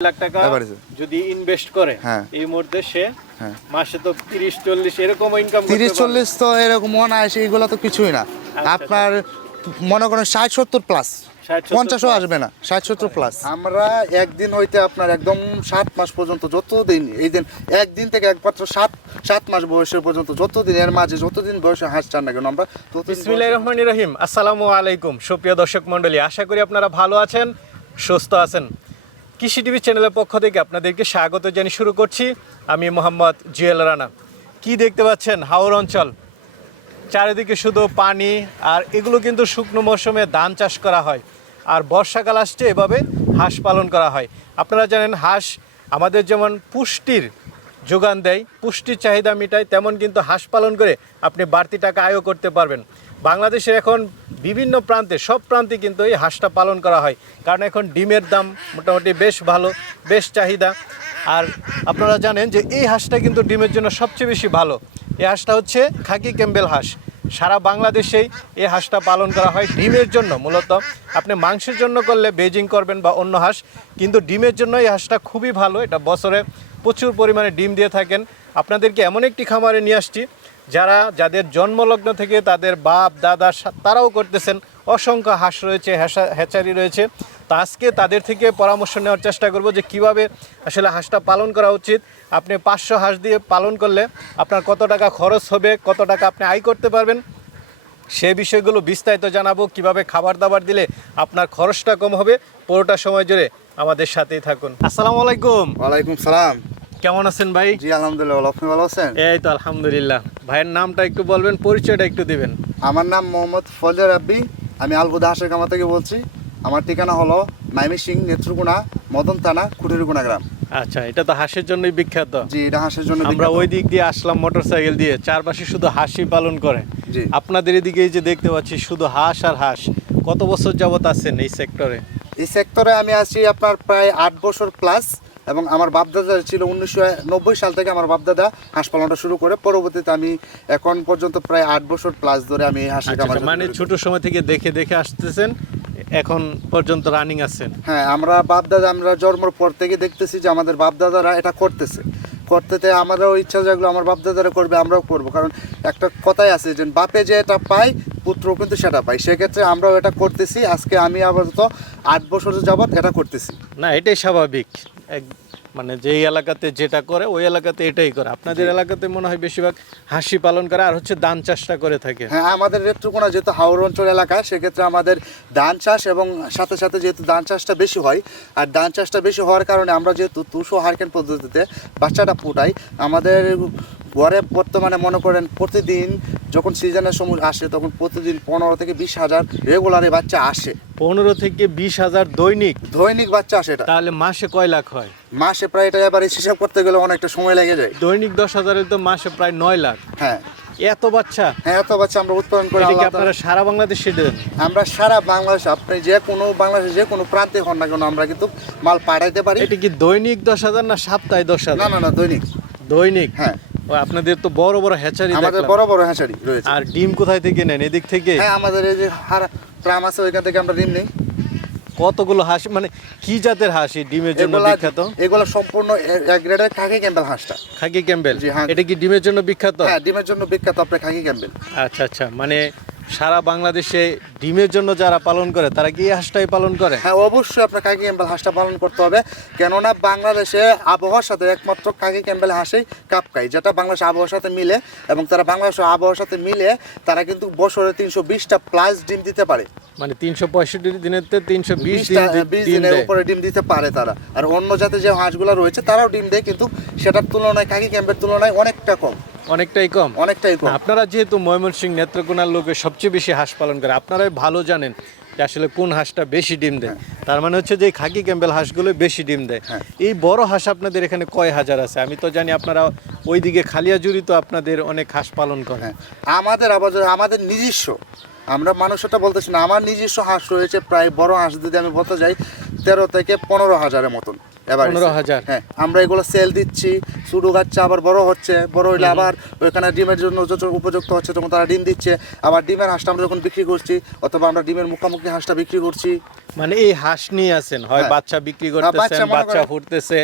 লাখ টাকা যদি ইনভেস্ট করে হ্যাঁ। এই মুহূর্তে সে হ্যাঁ। মাসে তো তিরিশ চল্লিশ এরকম ইনকাম তিরিশ চল্লিশ তো এরকম মনে হয় এগুলো তো কিছুই না। আচ্ছা। আপনার মনে করেন ষাট সত্তর প্লাস পঞ্চাশও আসবে না ষাট সত্তর প্লাস আমরা একদিন হইতে আপনার একদম সাত মাস পর্যন্ত যতদিন এই দিন একদিন থেকে একমাত্র সাত সাত মাস বয়সের পর্যন্ত যতদিন এর মাঝে যতদিন বয়সে হাঁস চান না কেন আমরা ততদিন বিসমিল্লাহির রহমানির রহিম। আসসালামু আলাইকুম সুপ্রিয় দর্শক মণ্ডলী আশা করি আপনারা ভালো আছেন সুস্থ আছেন। কৃষি টিভি চ্যানেলের পক্ষ থেকে আপনাদেরকে স্বাগত জানিয়ে শুরু করছি। আমি মোহাম্মদ জুয়েল রানা। কি দেখতে পাচ্ছেন? হাওর অঞ্চল। চারিদিকে শুধু পানি আর এগুলো কিন্তু শুকনো মৌসুমে ধান চাষ করা হয় আর বর্ষাকাল আসছে, এভাবে হাঁস পালন করা হয়। আপনারা জানেন, হাঁস আমাদের যেমন পুষ্টির যোগান দেয়, পুষ্টির চাহিদা মেটায়, তেমন কিন্তু হাঁস পালন করে আপনি বাড়তি টাকা আয়ও করতে পারবেন। বাংলাদেশের এখন বিভিন্ন প্রান্তে, সব প্রান্তে কিন্তু এই হাঁসটা পালন করা হয়। কারণ এখন ডিমের দাম মোটামুটি বেশ ভালো, বেশ চাহিদা। আর আপনারা জানেন যে এই হাঁসটা কিন্তু ডিমের জন্য সবচেয়ে বেশি ভালো। এই হাঁসটা হচ্ছে খাকি ক্যাম্বেল হাঁস। সারা বাংলাদেশেই এই হাঁসটা পালন করা হয় ডিমের জন্য মূলত। আপনি মাংসের জন্য করলে বেজিং করবেন বা অন্য হাঁস, কিন্তু ডিমের জন্য এই হাঁসটা খুবই ভালো। এটা বছরে প্রচুর পরিমাণে ডিম দিয়ে থাকেন। আপনাদেরকে এমন একটি খামারে নিয়ে আসছি, যারা যাদের জন্মলগ্ন থেকে তাদের বাপ, দাদা তারাও করতেছেন। অসংখ্য হাঁস রয়েছে হ্যাচারি রয়েছে। তো আজকে তাদের থেকে পরামর্শ নেওয়ার চেষ্টা করব যে কীভাবে আসলে হাঁসটা পালন করা উচিত। আপনি পাঁচশো হাঁস দিয়ে পালন করলে আপনার কত টাকা খরচ হবে, কত টাকা আপনি আয় করতে পারবেন, সে বিষয়গুলো বিস্তারিত জানাব। কীভাবে খাবার দাবার দিলে আপনার খরচটা কম হবে, পুরোটা সময় জুড়ে আমাদের সাথেই থাকুন। আসসালামু আলাইকুম। ওয়ালাইকুম সালাম। কেমন আছেন ভাই? জি আলহামদুলিল্লাহ। আপনি ভালো আছেন? এই তো আলহামদুলিল্লাহ। ভাইয়ের নামটা একটু বলবেন পরিচয়টা একটু দিবেন। আমার নাম মোহাম্মদ ফজলে রাব্বি আমি আলহুদা হাঁসের কামা থেকে বলছি। আমার ঠিকানা হলো মাইমিসিং নেত্রকোনা মদন থানা খুটুরিকোনা গ্রাম। আচ্ছা এটা তো হাঁসের জন্যই বিখ্যাত। জি এটা হাঁসের জন্য আমরা ওই দিক দিয়ে আসলাম মোটরসাইকেল দিয়ে চারপাশে শুধু হাঁসই পালন করে। জি। আপনাদের এদিকে যে দেখতে পাচ্ছি শুধু হাঁস আর হাঁস। কত বছর যাবত আছেন এই সেক্টরে এই সেক্টরে আমি আছি আপনার প্রায় আট বছর প্লাস এবং আমার বাপদাদা ছিল উনিশশো নব্বই সাল থেকে আমার বাপদাদা হাঁস পালনটা শুরু করে। পরবর্তীতে আমি এখন পর্যন্ত প্রায় আট বছর প্লাস ধরে আমি হাঁসের আচ্ছা, খামার আচ্ছা, মানে ছোট সময় থেকে দেখে দেখে আসতেছেন এখন পর্যন্ত রানিং আছেন। হ্যাঁ আমরা বাপদাদা আমরা জন্মের পর থেকে দেখতেছি যে আমাদের বাপদাদারা এটা করতেছে। করতেতে আমারও ইচ্ছা যেগুলো আমার বাপদাদারা করবে আমরাও করব। কারণ একটা কথাই আছে যে বাপে যে এটা পায় পুত্র কিন্তু সেটা পায়। সেক্ষেত্রে আমরাও এটা করতেছি। আজকে আমি আপাতত আট বছর যাবৎ এটা করতেছি। না এটাই স্বাভাবিক। এক মানে যেই এলাকাতে যেটা করে ওই এলাকাতে এটাই করে। আপনাদের এলাকাতে মনে হয় বেশিরভাগ হাসি পালন করে আর হচ্ছে ধান চাষটা করে থাকে? হ্যাঁ আমাদের রেট্রুকোনা যেহেতু হাওড় অঞ্চল এলাকা সেক্ষেত্রে আমাদের ধান চাষ এবং সাথে সাথে যেহেতু ধান চাষটা বেশি হয় আর ধান চাষটা বেশি হওয়ার কারণে আমরা যেহেতু তুষো হারকেন পদ্ধতিতে বাচ্চাটা ফুটাই আমাদের ঘরে বর্তমানে মনে করেন প্রতিদিন যখন সিজনের সময় আসে তখন প্রতিদিন পনেরো থেকে বিশ হাজার রেগুলারে বাচ্চা আসে। পনেরো থেকে বিশ হাজার দৈনিক? দৈনিক বাচ্চা আসে এটা। তাহলে মাসে কয় লাখ হয়? মাসে প্রায় এটা এবার হিসাব করতে গেলে অনেকটা সময় লেগে যায়। দৈনিক দশ হাজারের তো মাসে প্রায় নয় লাখ। হ্যাঁ। এত বাচ্চা? হ্যাঁ এত বাচ্চা আমরা উৎপাদন করে আপনারা সারা বাংলাদেশে দেন? আমরা সারা বাংলাদেশ আপনি যে কোনো বাংলাদেশে যে কোনো প্রান্তে হন না কেন আমরা কিন্তু মাল পাঠাইতে পারি। এটা কি দৈনিক দশ হাজার না সপ্তাহে দশ হাজার? না না দৈনিক। দৈনিক? হ্যাঁ। আপনাদের তো বড় বড় হ্যাচারি আমাদের বড় বড় হ্যাচারি রয়েছে। আর ডিম কোথায় থেকে নেন? এদিক থেকে? হ্যাঁ আমাদের এই যে হারা ট্রাম আছে ওইখান থেকে আমরা ডিম নেই। কতগুলো হাঁস? মানে কি জাতের হাঁস এই ডিমের জন্য বিখ্যাত? এগুলো সম্পূর্ণ এক গ্রেডের খাকি ক্যাম্বেল হাঁসটা। Khaki Campbell? হ্যাঁ। এটা কি ডিমের জন্য বিখ্যাত? হ্যাঁ ডিমের জন্য বিখ্যাত আপনার খাকি ক্যাম্বেল। আচ্ছা আচ্ছা। মানে সারা বাংলাদেশে ডিমের জন্য যারা পালন করে তারা কি হাঁসটাই পালন করে? হ্যাঁ অবশ্যই আপনার কাকি ক্যাম্বেল হাঁসটা পালন করতে হবে। কেননা বাংলাদেশে আবহাওয়ার সাথে একমাত্র কাকি ক্যাম্বেল হাঁসেই কাপ খায় যেটা বাংলাদেশ আবহাওয়ার সাথে মিলে এবং তারা বাংলাদেশের আবহাওয়ার সাথে মিলে তারা কিন্তু বছরে তিনশো বিশটা প্লাস ডিম দিতে পারে। মানে তিনশো পঁয়ষট্টি দিনের তিনশো বিশ দিনের উপরে ডিম দিতে পারে তারা। আর অন্য জাতের যে হাঁসগুলো রয়েছে তারাও ডিম দেয় কিন্তু সেটার তুলনায় কাকি ক্যাম্পের তুলনায় অনেকটা কম। অনেকটাই কম? অনেকটাই কম। আপনারা যেহেতু ময়মনসিংহ নেত্রকোনার লোকে সবচেয়ে বেশি হাঁস পালন করে আপনারাই ভালো জানেন যে আসলে কোন হাঁসটা বেশি ডিম দেয়। তার মানে হচ্ছে যে খাকি ক্যাম্বেল হাঁসগুলো বেশি ডিম দেয়। হ্যাঁ। এই বড় হাঁস আপনাদের এখানে কয় হাজার আছে? আমি তো জানি আপনারা ওইদিকে খালিয়াজুরি তো আপনাদের অনেক হাঁস পালন করে হ্যাঁ আমাদের আবার আমাদের নিজস্ব আমরা মানুষটা বলতেছি না আমার নিজস্ব হাঁস রয়েছে প্রায় বড় হাঁস যদি আমি বলতে যাই তেরো থেকে পনেরো হাজারের মতন। এবার 15,000 হ্যাঁ আমরা এগুলো সেল দিচ্ছি। শুরু গাছটা আবার বড় হচ্ছে বড় হইলে আবার ওইখানে ডিমের জন্য যখন উপযুক্ত হচ্ছে তখন তারা ডিম দিচ্ছে। আবার ডিমের হাঁসটা আমরা যখন বিক্রি করছি অথবা আমরা ডিমের মুখোমুখি হাঁসটা বিক্রি করছি। মানে এই হাঁস নিয়ে আছেন। হয় হ্যাঁ। বাচ্চা বিক্রি করতেছেন বাচ্চা ফুটতেছে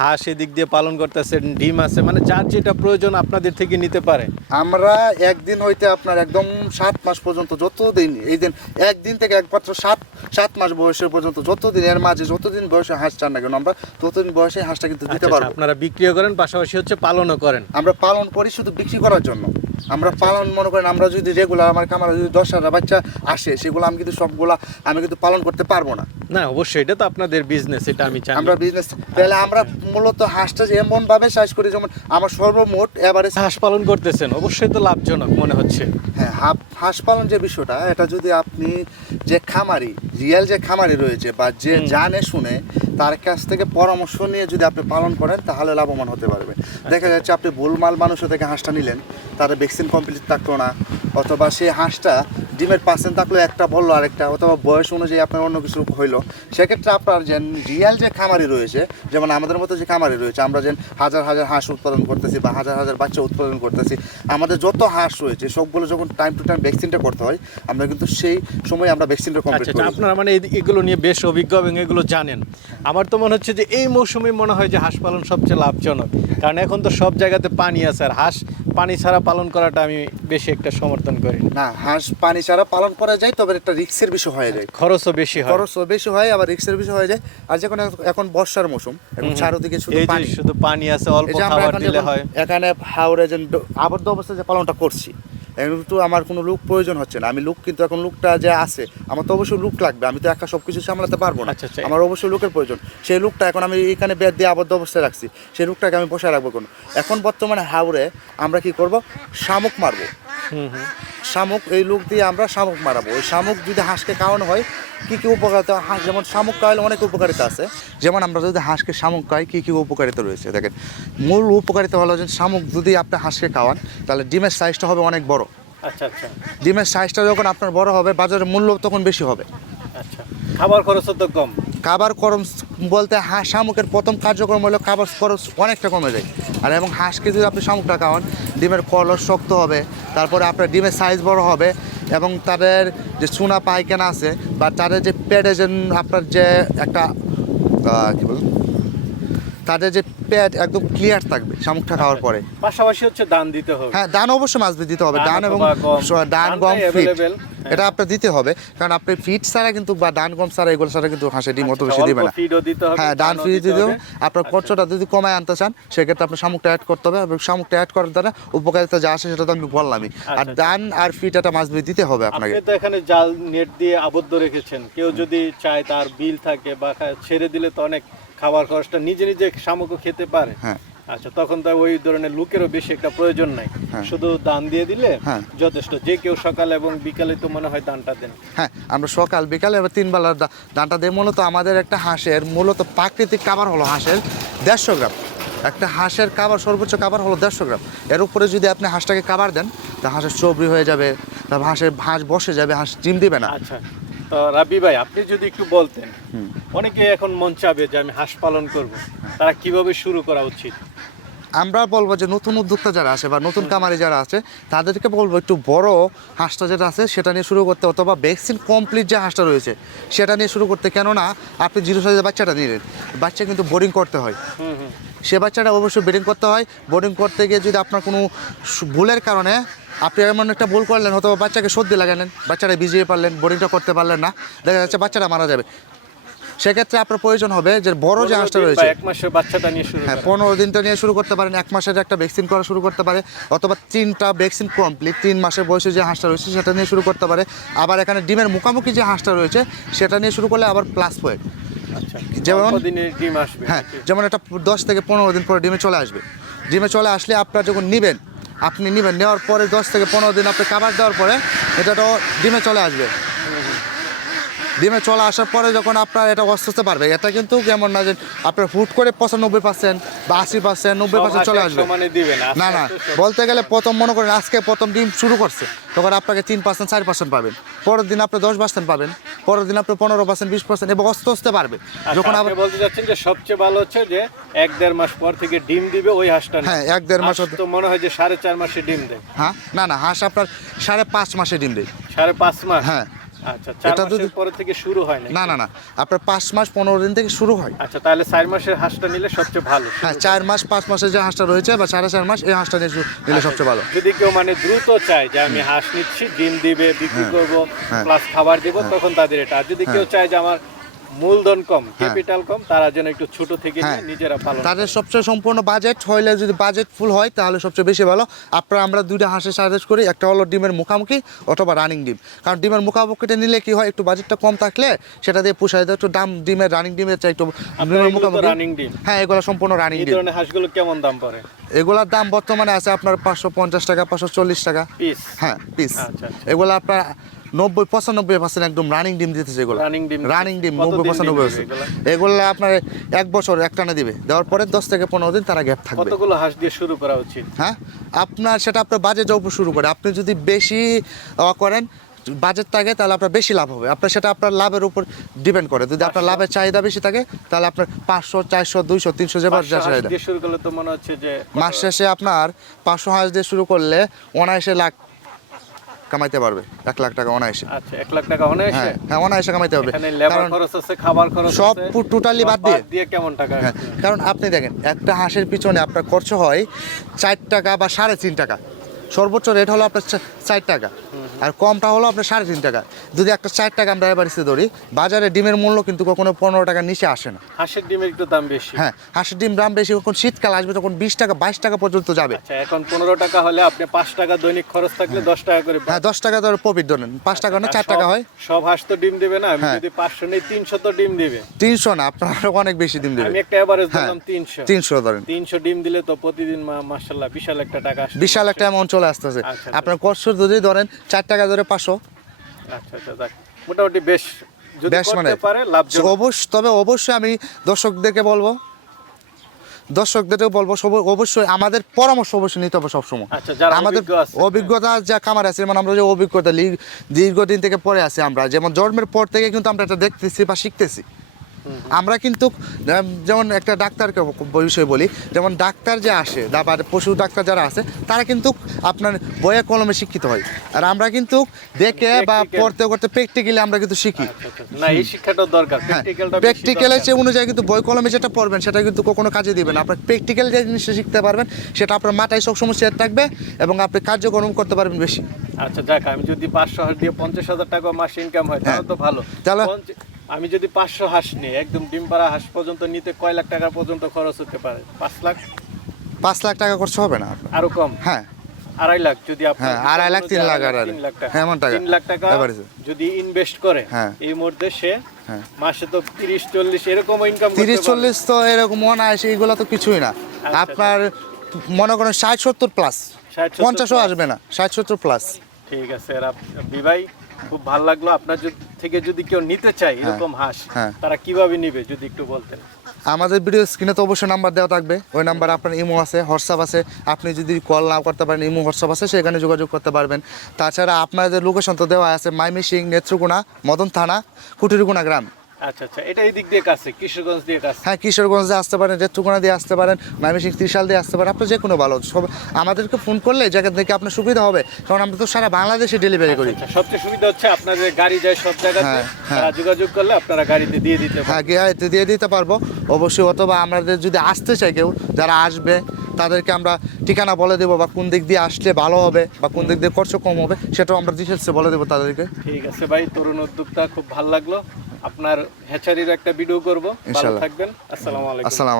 হাঁস এদিক দিয়ে পালন করতেছেন ডিম আছে। মানে যার যেটা প্রয়োজন আপনাদের থেকে নিতে পারে। আমরা একদিন হইতে আপনার একদম সাত মাস পর্যন্ত যতদিন এই দিন একদিন থেকে একমাত্র সাত সাত মাস বয়সের পর্যন্ত যতদিন এর মাঝে যতদিন বয়সে হাঁস চান না কেন আমরা ততদিন বয়সে হাঁসটা কিন্তু দিতে আচ্ছা, আচ্ছা, পারব। আপনারা বিক্রিও করেন পাশাপাশি হচ্ছে পালনও করেন। আমরা পালন করি শুধু বিক্রি করার জন্য। আমরা পালন মনে করেন, আমরা যদি রেগুলার আমার কামার যদি দশ হাজার বাচ্চা আসে, সেগুলো আমি কিন্তু সবগুলা, আমি কিন্তু পালন করতে পারব না। না অবশ্যই এটা তো আপনাদের বিজনেস এটা আমি জানি। আমরা বিজনেস তাহলে আমরা মূলত হাঁসটা এমন ভাবে চাষ করি যেমন আমার সর্বমোট এভারেজ হাঁস পালন করতেছেন অবশ্যই তো লাভজনক মনে হচ্ছে। হ্যাঁ হাঁস পালন যে বিষয়টা এটা যদি আপনি যে খামারি রিয়েল যে খামারি রয়েছে বা যে জানে শুনে তার কাছ থেকে পরামর্শ নিয়ে যদি আপনি পালন করেন তাহলে লাভবান হতে পারবে। দেখা যাচ্ছে আপনি ভুলমাল মানুষের থেকে হাঁসটা নিলেন তার ভ্যাকসিন কমপ্লিট থাকল না অথবা সেই হাঁসটা ডিমের পার্সেন্ট থাকল একটা বলল আরেকটা অথবা বয়স অনুযায়ী আপনার অন্য কিছু হইল। সেক্ষেত্রে আপনার যে রিয়েল যে খামারি রয়েছে যেমন আমাদের মতো যে খামারি রয়েছে আমরা যে হাজার হাজার হাঁস উৎপাদন করতেছি বা হাজার হাজার বাচ্চা উৎপাদন করতেছি আমাদের যত হাঁস রয়েছে সবগুলো যখন টাইম টু টাইম ভ্যাকসিনটা করতে হয় আমরা কিন্তু সেই সময় আমরা ভ্যাকসিনটা কমপ্লিট আচ্ছা আচ্ছা করি। আপনারা মানে এগুলো নিয়ে বেশ অভিজ্ঞ এবং এগুলো জানেন। আমার তো মনে হচ্ছে যে এই মৌসুমে মনে হয় যে হাঁস পালন সবচেয়ে লাভজনক। কারণ এখন তো সব জায়গাতে পানি আছে আর হাঁস পানি ছাড়া পালন করাটা আমি বেশি একটা সমর্থন করে। না। হাঁস পানি ছাড়া পালন করা যায় তবে একটা রিক্সের বিষয় হয়ে যায়। খরচও বেশি হয়। খরচও বেশি হয় আবার রিক্সের বিষয় হয়ে যায়। আর যখন এখন- বর্ষার মৌসুম এখন চারিদিকে শুধু পানি। শুধু পানি আছে অল্প খাবার দিলে হয়। এখানে হাওড়ে যে আবদ্ধ অবস্থায় যে পালনটা করছি এখন কিন্তু আমার কোনো লুক প্রয়োজন হচ্ছে না। আমি লুক কিন্তু এখন লুকটা যে আছে আমার তো অবশ্যই লুক লাগবে। আমি তো একা সব কিছু সামলাতে পারব না। আচ্ছা, আচ্ছা। আমার অবশ্যই লুকের প্রয়োজন। সেই লুকটা এখন আমি এখানে বেদ দিয়ে আবদ্ধ অবস্থায় রাখছি। সেই লুকটাকে আমি বসে রাখব কোনো এখন বর্তমানে হাওড়ে আমরা কি করব? শামুক মারবো। হুম হুম। শামুক এই লুক দিয়ে আমরা শামুক মারাবো। ওই শামুক যদি হাঁসকে খাওয়ানো হয় কী কী উপকারিতা? হাঁস যেমন শামুক খাওয়ালে অনেক উপকারিতা আছে। যেমন আমরা যদি হাঁসকে শামুক খাই কী কী উপকারিতা রয়েছে? দেখেন মূল উপকারিতা হলো যে শামুক যদি আপনি হাঁসকে খাওয়ান তাহলে ডিমের সাইজটা হবে অনেক বড়। আচ্ছা আচ্ছা। ডিমের সাইজটা যখন আপনার বড় হবে বাজারের মূল্য তখন বেশি হবে। আচ্ছা। খাবার খরচও তো কম। খাবার খরচ বলতে হাঁস শামুকের প্রথম কার্যক্রম হলো খাবার খরচ অনেকটা কমে যায়। আর এবং হাঁসকে যদি আপনি শামুকটা খাওয়ান ডিমের কলস শক্ত হবে তারপরে আপনার ডিমের সাইজ বড় হবে এবং তাদের যে চুনা পায়খানা আছে বা তাদের যে পেটে যে আপনার যে একটা কী বলুন তাদের যে পেট একদম ক্লিয়ার থাকবে শামুকটা খাওয়ার পরে। পাশাপাশি হচ্ছে দান দিতে হবে। হ্যাঁ দান অবশ্যই মাছ দিতে হবে। দান দান এবং অথবা গম। ফিট হ্যাঁ। এটা আপনার দিতে হবে। কারণ আপনি ফিট ছাড়া কিন্তু বা ডান গম ছাড়া এগুলো ছাড়া কিন্তু হাঁসের ডিম অত বেশি দিবে না। আচ্ছা, হ্যাঁ দানও ফ্রি দিতে হবে। আপনার খরচটা যদি কমায় আনতে চান সেক্ষেত্রে আপনার শামুকটা অ্যাড করতে হবে এবং শামুকটা অ্যাড করার দ্বারা উপকারিতা যা আসে সেটা তো আমি বললামই। আর আচ্ছা। ডান আর ফিট একটা মাছ দিতে হবে আপনাকে। আপনি তো এখানে জাল নেট দিয়ে আবদ্ধ রেখেছেন। কেউ যদি চায় তার বিল থাকে বা ছেড়ে দিলে তো অনেক খাবার খরচটা নিজে নিজে শামুকও খেতে পারে। হ্যাঁ। আচ্ছা তখন তো ওই ধরনের লোকেরও বেশি একটা প্রয়োজন নাই। হ্যাঁ। শুধু দান দিয়ে দিলে হ্যাঁ। যথেষ্ট। যে কেউ সকাল এবং বিকালে তো মনে হয় দানটা দেন। হ্যাঁ আমরা সকাল বিকালে এবার তিন বেলার দানটা দিয়ে মূলত আমাদের একটা হাঁসের মূলত প্রাকৃতিক খাবার হলো হাঁসের দেড়শো গ্রাম। একটা হাঁসের খাবার সর্বোচ্চ খাবার হলো দেড়শো গ্রাম। এর উপরে যদি আপনি হাঁসটাকে খাবার দেন তা হাঁসের চবরি হয়ে যাবে তারপর হাঁসের হাঁস বসে যাবে হাঁস ডিম দিবে না। আচ্ছা। তো রাবি ভাই আপনি যদি একটু বলতেন অনেকে এখন মন চাবে যে আমি হাঁস পালন করব। তারা কীভাবে শুরু করা উচিত? আমরা বলব যে নতুন উদ্যোক্তা যারা আছে বা নতুন কামারি যারা আছে তাদেরকে বলব একটু বড় হাঁসটা যেটা আছে সেটা নিয়ে শুরু করতে অথবা ভ্যাকসিন কমপ্লিট যে হাঁসটা রয়েছে সেটা নিয়ে শুরু করতে। কেননা আপনি জিরো সাইজের বাচ্চাটা নিলেন বাচ্চা কিন্তু বোরিং করতে হয়। সে বাচ্চাটা অবশ্যই ব্রিডিং করতে হয়। বোর্ডিং করতে গিয়ে যদি আপনার কোনো ভুলের কারণে আপনি এমন একটা ভুল করলেন হয়তো বাচ্চাকে সর্দি লাগালেন বাচ্চাটা ভিজিয়ে পারলেন বোর্ডিংটা করতে পারলেন না দেখা যাচ্ছে বাচ্চাটা মারা যাবে। সেক্ষেত্রে আপনার প্রয়োজন হবে যে বড় যে হাঁসটা রয়েছে এক মাসের বাচ্চাটা নিয়ে শুরু হ্যাঁ পনেরো দিনটা নিয়ে শুরু করতে পারেন এক মাসের একটা ভ্যাকসিন করা শুরু করতে পারে অথবা তিনটা ভ্যাকসিন কমপ্লিট তিন মাসের বয়সে যে হাঁসটা রয়েছে সেটা নিয়ে শুরু করতে পারে। আবার এখানে ডিমের মুখামুখি যে হাঁসটা রয়েছে সেটা নিয়ে শুরু করলে আবার প্লাস পয়েন্ট আচ্ছা যেমন- ডিম আসবে। হ্যাঁ যেমন এটা দশ থেকে পনেরো দিন পরে ডিমে চলে আসবে। ডিমে চলে আসলে আপনার যখন নেবেন আপনি নেবেন নেওয়ার পরে দশ থেকে পনেরো দিন আপনি খাবার দেওয়ার পরে এটা তো ডিমে চলে আসবে। ডিমে চলে আসার পরে যখন আপনার এটা অস্বস্তি পারবে এটা কিন্তু কেমন না যে আপনার হুট করে পঁচানব্বই পার্সেন্ট বা আশি পার্সেন্ট নব্বই পার্সেন্ট চলে আসবে। না না না বলতে গেলে প্রথম মনে করেন আজকে প্রথম ডিম শুরু করছে তখন আপনাকে তিন পার্সেন্ট চার পার্সেন্ট পাবেন। পরের দিন আপনি দশ পার্সেন্ট পাবেন পরের দিন আপনি পনেরো পার্সেন্ট বিশ পার্সেন্ট এবং অস্ত অস্তে পারবে। যখন যখন আবার বলতে যাচ্ছেন যে সবচেয়ে ভালো হচ্ছে যে এক দেড় মাস পর থেকে ডিম দিবে ওই হাঁসটা। হ্যাঁ, এক দেড় মাস তো মনে হয় যে সাড়ে চার মাসে ডিম দেয়। হ্যাঁ না না হাঁস আপনার সাড়ে পাঁচ মাসে ডিম দেয়। সাড়ে পাঁচ মাস? হ্যাঁ। আচ্ছা এটা যদি- পরে থেকে শুরু হয় না না না আপনার পাঁচ মাস পনেরো দিন থেকে শুরু হয়। আচ্ছা তাহলে চার মাসের হাঁসটা নিলে সবচেয়ে ভালো হ্যাঁ চার মাস পাঁচ মাসের যে হাঁসটা রয়েছে বা সাড়ে চার মাস এই হাঁসটা নিলে সবচেয়ে ভালো। যদি কেউ মানে দ্রুত চায় যে আমি হাঁস নিচ্ছি ডিম দিবে বিক্রি করব হ্যাঁ। প্লাস খাবার দিব তখন তাদের এটা। আর যদি কেউ চায় যে আমার মূলধন কম ক্যাপিটাল কম তারা যেন একটু ছোট থেকে হ্যাঁ। নিজেরা পালন তাদের সবচেয়ে সম্পূর্ণ বাজেট হইলে যদি বাজেট ফুল হয় তাহলে সবচেয়ে বেশি ভালো। আপনারা আমরা দুইটা হাঁসের সাজেস্ট করি একটা হলো ডিমের মুখামুখি অথবা রানিং ডিম। কারণ ডিমের মুখামুখিটা নিলে কি হয় একটু বাজেটটা কম থাকলে সেটা দিয়ে পোষায় দেয়। একটু দাম ডিমের রানিং ডিমের চাই একটু ডিমের মুখামুখি। running ডিম। হ্যাঁ এগুলো সম্পূর্ণ রানিং ডিম। হাঁসগুলো কেমন দাম পড়ে? এগুলার দাম বর্তমানে আছে আপনার পাঁচশো পঞ্চাশ টাকা পাঁচশো চল্লিশ টাকা। পিস হ্যাঁ পিস আচ্ছা, আচ্ছা। এগুলো আপনার নব্বই পঁচানব্বই পার্সেন্ট একদম রানিং ডিম দিতেছে এগুলো। ডিম রানিং ডিম নব্বই পঁচানব্বই পার্সেন্ট এগুলো? আপনার এক বছর একটানা দিবে। দেওয়ার পরে দশ থেকে পনেরো দিন তারা গ্যাপ থাকবে। কতগুলো হাঁস দিয়ে শুরু করা উচিত? হ্যাঁ? আপনার সেটা আপনার বাজেটের উপর শুরু করে। আপনি যদি বেশি করেন বাজেট থাকে তাহলে আপনার বেশি লাভ হবে। আপনার সেটা আপনার লাভের উপর ডিপেন্ড করে। যদি আপনার লাভের চাহিদা বেশি থাকে তাহলে আপনার পাঁচশো চারশো দুইশো তিনশো যেবার যা চাহিদা। শুরু করলে তো মনে হচ্ছে যে মাস শেষে আপনার পাঁচশো হাঁস দিয়ে শুরু করলে অনায়াসে লাখ কামাইতে পারবে। এক লাখ টাকা অনায়াসে। আচ্ছা এক লাখ টাকা অনেক হ্যাঁ হ্যাঁ অনায়াসে কামাইতে পারবে। লেবার খরচ আছে খাবার খরচ সব সব বাদ দিয়ে? দিয়ে কেমন টাকা? হ্যাঁ কারণ আপনি দেখেন একটা হাঁসের পিছনে আপনার খরচ হয় চার টাকা বা সাড়ে তিন টাকা। সর্বোচ্চ রেট হলো আপনার চার টাকা। আর কমটা হলো আপনার সাড়ে তিন টাকা। যদি একটা চার টাকা আমরা এবারে ধরি বাজারে ডিমের মূল্য কিন্তু কখনো পনেরো টাকার নিচে আসে না। হাঁসের ডিমের একটু দাম বেশি। হ্যাঁ হাঁসের ডিম দাম বেশি যখন শীতকাল আসবে তখন বিশ টাকা বাইশ টাকা পর্যন্ত যাবে। আচ্ছা এখন পনেরো টাকা হলে আপনি পাঁচ টাকা দৈনিক খরচ থাকলে দশ টাকা করে হ্যাঁ দশ টাকা ধরে প্রফিট ধরেন। পাঁচ টাকা না চার টাকা হয়। সব হাঁস তো ডিম দেবে না? আমি হ্যাঁ। যদি পাঁচশো নেই তিনশো তো ডিম দেবে। তিনশো না আপনার আরও অনেক বেশি ডিম দেবে। আমি একটা এভারেজ হ্যাঁ দিলাম তিনশো। তিনশো ধরেন। তিনশো ডিম দিলে তো প্রতিদিন মাসাল্লাহ বিশাল একটা টাকা বিশাল একটা অ্যামাউন্ট চলে আসতেছে। আচ্ছা, আপনার কষ্ট যদি ধরেন চার টাকা ধরে পাঁচশো। আচ্ছা আচ্ছা মোটামুটি বেশ। বেশ মানে অবশ্য তবে অবশ্যই আমি দর্শকদেরকে বলব দর্শকদেরও বলব অবশ্যই আমাদের পরামর্শ অবশ্যই নিতে হবে সবসময়। আচ্ছা, আমাদের অভিজ্ঞতা যা কামার আছে মানে আমরা যে অভিজ্ঞতা দীর্ঘদিন থেকে পরে আছি আমরা যেমন জন্মের পর থেকে কিন্তু আমরা এটা দেখতেছি বা শিখতেছি। আমরা কিন্তু যেমন একটা ডাক্তারকে ব- বিষয়ে বলি যেমন ডাক্তার যে আসে তারপর পশু ডাক্তার যারা আছে তারা কিন্তু আপনার বইয়ে কলমে শিক্ষিত হয়। আর আমরা কিন্তু দেখে বা। পড়তে করতে প্র্যাকটিক্যালি আমরা কিন্তু শিখি। আচ্ছা, আচ্ছা, না এই শিক্ষাটাও দরকার। হ্যাঁ প্র্যাকটিক্যালটা প্র্যাকটিক্যালের যে অনুযায়ী কিন্তু বই কলমে যেটা পড়বেন সেটা কিন্তু কখনো কাজে দিবেন আপনার প্র্যাকটিক্যাল যে জিনিসটা শিখতে পারবেন সেটা আপনার মাথায় সবসময় সেট থাকবে এবং আপনি কার্যক্রম করতে পারবেন বেশি। আচ্ছা যাক আমি যদি পাঁচশো হাঁস দিয়ে পঞ্চাশ হাজার টাকা মাস ইনকাম হয় তাহলে তো ভালো। হ্যাঁ। তাহলে- পঞ্চ- আমি যদি পাঁচশো হাঁস নিই একদম ডিম পাড়া হাঁস পর্যন্ত নিতে কয় লাখ টাকা পর্যন্ত খরচ হতে পারে? পাঁচ লাখ? পাঁচ লাখ টাকা খরচ হবে না। আরও কম? হ্যাঁ। আড়াই লাখ যদি আপনার হ্যাঁ, আড়াই লাখ, তিন লাখ, আড়াই লাখ। টাকা। হ্যাঁ, এমন টাকা। তিন লাখ টাকা যদি ইনভেস্ট করে হ্যাঁ। এই মুহূর্তে সে। মাসে তো তিরিশ চল্লিশ এরকম ইনকাম তিরিশ চল্লিশ তো এরকম মনে আসে এগুলো তো কিছুই না। আচ্ছা, আপনার মনে করেন ষাট সত্তর প্লাস 60, 70 পঞ্চাশও আসবে না। ষাট সত্তর প্লাস ঠিক আছে বিভাই খুব ভালো লাগল। আপনার যদি- থেকে যদি কেউ নিতে চায় এরকম হাঁস হ্যাঁ। তারা কীভাবে নিবে যদি একটু বলতেন? আমাদের ভিডিও স্ক্রিনে তো অবশ্যই নাম্বার দেওয়া থাকবে। ওই নাম্বার আপনার ইমো আছে হোয়াটসঅ্যাপ আছে। আপনি যদি কল না করতে পারেন ইমো হোয়াটসঅ্যাপ আছে সেখানে যোগাযোগ করতে পারবেন। তাছাড়া আপনাদের লোকেশন তো দেওয়া আছে মাইমি সিং নেত্রকোনা মদন থানা কুটিরকোনা গ্রাম। আচ্ছা আচ্ছা এটা এই দিক দিয়ে কাছে কিশোরগঞ্জ দিয়ে কাছে হ্যাঁ কিশোরগঞ্জে আসতে পারেন দিয়ে আসতে পারেন ত্রিশাল দিয়ে আসতে পারেন আপনার যে কোনো ভালো সব আমাদেরকে ফোন করলে জায়গা থেকে আপনার সুবিধা হবে কারণ আমরা তো সারা বাংলাদেশে ডেলিভারি করি। আচ্ছা, সবচেয়ে সুবিধা হচ্ছে আপনাদের গাড়ি যায় সব জায়গাতে হ্যাঁ, হ্যাঁ। যোগাযোগ করলে আপনারা গাড়িতে দিয়ে দিতে হ্যাঁ দিয়ে দিতে পারব অবশ্যই অথবা আমাদের যদি আসতে চাই কেউ যারা আসবে তাদেরকে আমরা ঠিকানা বলে দেবো বা কোন দিক দিয়ে আসলে ভালো হবে বা কোন দিক দিয়ে খরচ কম হবে সেটাও আমরা ডিটেলসে বলে দেবো তাদেরকে। ঠিক আছে ভাই তরুণ উদ্যোক্তা খুব ভালো লাগল। আপনার হ্যাচারির একটা ভিডিও করব। থাকবেন। আসসালাম আলাইকুম। আসসালাম